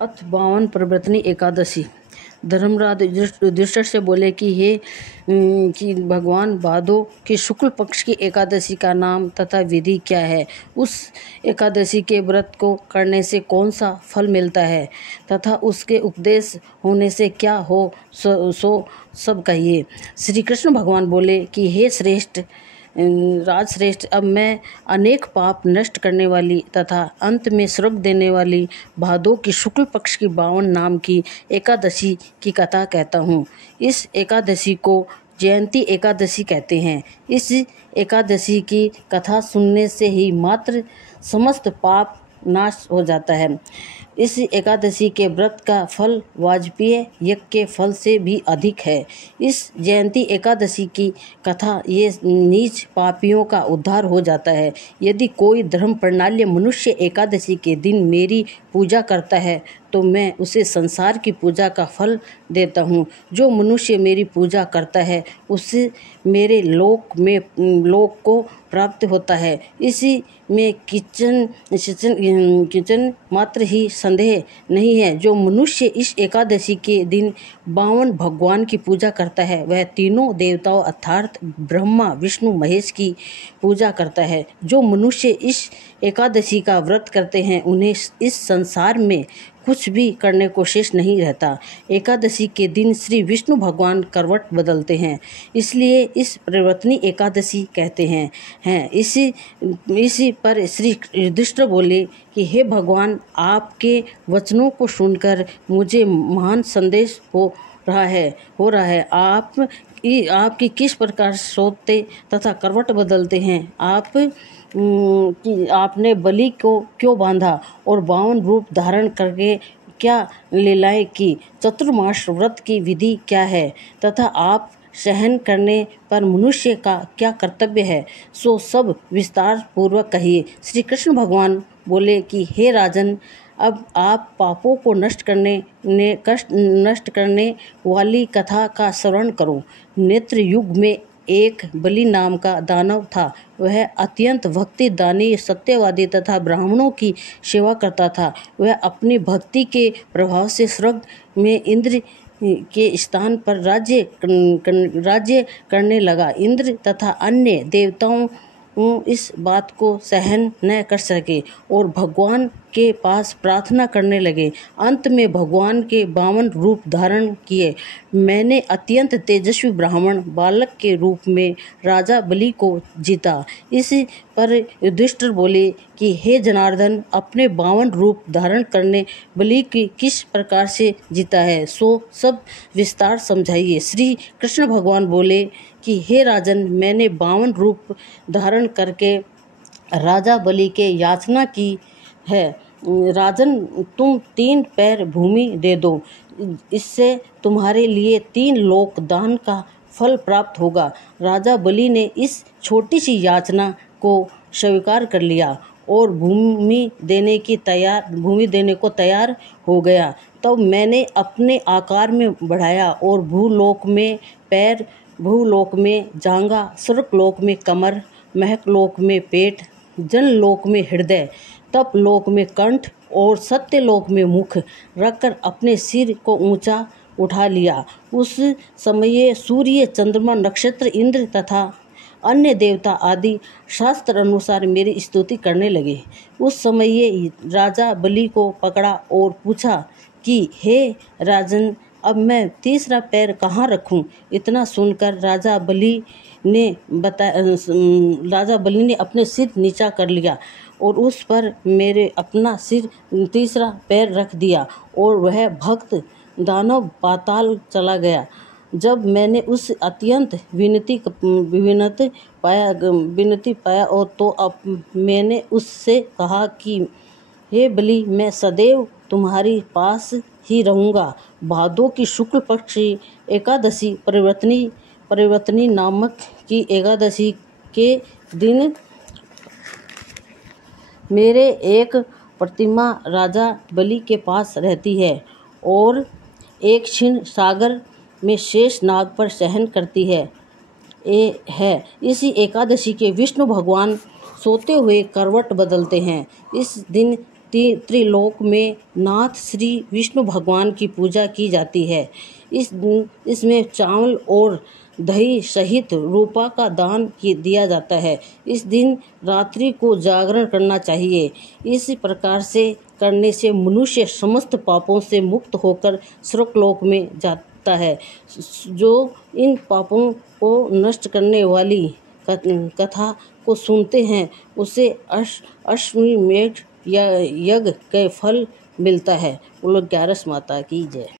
अथ 52 परिवर्तनी एकादशी। धर्मराज युधिष्ठिर से बोले कि कि भगवान भादो की शुक्ल पक्ष की एकादशी का नाम तथा विधि क्या है? उस एकादशी के व्रत को करने से कौन सा फल मिलता है तथा उसके उपदेश होने से क्या हो सो सब कहिए। श्री कृष्ण भगवान बोले कि हे श्रेष्ठ राजश्रेष्ठ, अब मैं अनेक पाप नष्ट करने वाली तथा अंत में स्वर्ग देने वाली भादो की शुक्ल पक्ष की 52 नाम की एकादशी की कथा कहता हूँ। इस एकादशी को जयंती एकादशी कहते हैं। इस एकादशी की कथा सुनने से ही मात्र समस्त पाप नाश हो जाता है। इस एकादशी के व्रत का फल वाजपेय यज्ञ के फल से भी अधिक है। इस जयंती एकादशी की कथा ये नीच पापियों का उद्धार हो जाता है। यदि कोई धर्म प्रणाल्य मनुष्य एकादशी के दिन मेरी पूजा करता है तो मैं उसे संसार की पूजा का फल देता हूँ। जो मनुष्य मेरी पूजा करता है उससे मेरे लोक को प्राप्त होता है। इसी में किंचन मात्र ही संदेह नहीं है। जो मनुष्य इस एकादशी के दिन 52 भगवान की पूजा करता है वह तीनों देवताओं अर्थात ब्रह्मा विष्णु महेश की पूजा करता है। जो मनुष्य इस एकादशी का व्रत करते हैं उन्हें इस संसार में कुछ भी करने को शेष नहीं रहता। एकादशी के दिन श्री विष्णु भगवान करवट बदलते हैं, इसलिए इस परिवर्तनी एकादशी कहते हैं। इसी पर श्री युधिष्ठिर बोले कि हे भगवान, आपके वचनों को सुनकर मुझे महान संदेश हो रहा है। आपकी किस प्रकार सोते तथा करवट बदलते हैं? आपने बलि को क्यों बांधा और 52 रूप धारण करके क्या लीलाएं की? चतुर्मास व्रत की विधि क्या है तथा आप सहन करने पर मनुष्य का क्या कर्तव्य है? सो सब विस्तार पूर्वक कहिए। श्री कृष्ण भगवान बोले कि हे राजन, अब आप पापों को नष्ट करने वाली कथा का श्रवण करो। नेत्र युग में एक बलि नाम का दानव था। वह अत्यंत भक्ति दानी सत्यवादी तथा ब्राह्मणों की सेवा करता था। वह अपनी भक्ति के प्रभाव से स्वर्ग में इंद्र के स्थान पर राज्य करने लगा। इंद्र तथा अन्य देवताओं इस बात को सहन न कर सके और भगवान के पास प्रार्थना करने लगे। अंत में भगवान के 52 रूप धारण किए। मैंने अत्यंत तेजस्वी ब्राह्मण बालक के रूप में राजा बलि को जीता। इस पर युधिष्ठिर बोले कि हे जनार्दन, अपने 52 रूप धारण करने बलि की किस प्रकार से जीता है सो सब विस्तार समझाइए। श्री कृष्ण भगवान बोले कि हे राजन, मैंने 52 रूप धारण करके राजा बलि के याचना की है। राजन, तुम 3 पैर भूमि दे दो, इससे तुम्हारे लिए 3 लोक दान का फल प्राप्त होगा। राजा बलि ने इस छोटी सी याचना को स्वीकार कर लिया और भूमि देने को तैयार हो गया। तब मैंने अपने आकार में बढ़ाया और भूलोक में पैर, भूलोक में जांघा, स्वर्गलोक में कमर, महकलोक में पेट, जनलोक में हृदय, तपलोक में कंठ और सत्यलोक में मुख रखकर अपने सिर को ऊंचा उठा लिया। उस समय सूर्य, चंद्रमा, नक्षत्र, इंद्र तथा अन्य देवता आदि शास्त्र अनुसार मेरी स्तुति करने लगे। उस समय राजा बलि को पकड़ा और पूछा कि हे राजन, अब मैं तीसरा पैर कहाँ रखूं? इतना सुनकर राजा बलि ने अपने सिर नीचा कर लिया और उस पर मेरे अपना सिर तीसरा पैर रख दिया और वह भक्त दानव पाताल चला गया। जब मैंने उस अत्यंत विनती पाया और तो अब मैंने उससे कहा कि हे बलि, मैं सदैव तुम्हारी पास ही रहूँगा। भादो की शुक्ल पक्ष एकादशी परिवर्तनी नामक की एकादशी के दिन मेरे एक प्रतिमा राजा बलि के पास रहती है और एक क्षीण सागर में शेष नाग पर शयन करती है। इसी एकादशी के विष्णु भगवान सोते हुए करवट बदलते हैं। इस दिन त्रिलोक में नाथ श्री विष्णु भगवान की पूजा की जाती है। इसमें चावल और दही सहित रूपा का दान दिया जाता है। इस दिन रात्रि को जागरण करना चाहिए। इस प्रकार से करने से मनुष्य समस्त पापों से मुक्त होकर स्वर्गलोक में जाता है। जो इन पापों को नष्ट करने वाली कथा को सुनते हैं उसे अश्वमेध यज्ञ का फल मिलता है। बोलो ग्यारस माता की जय।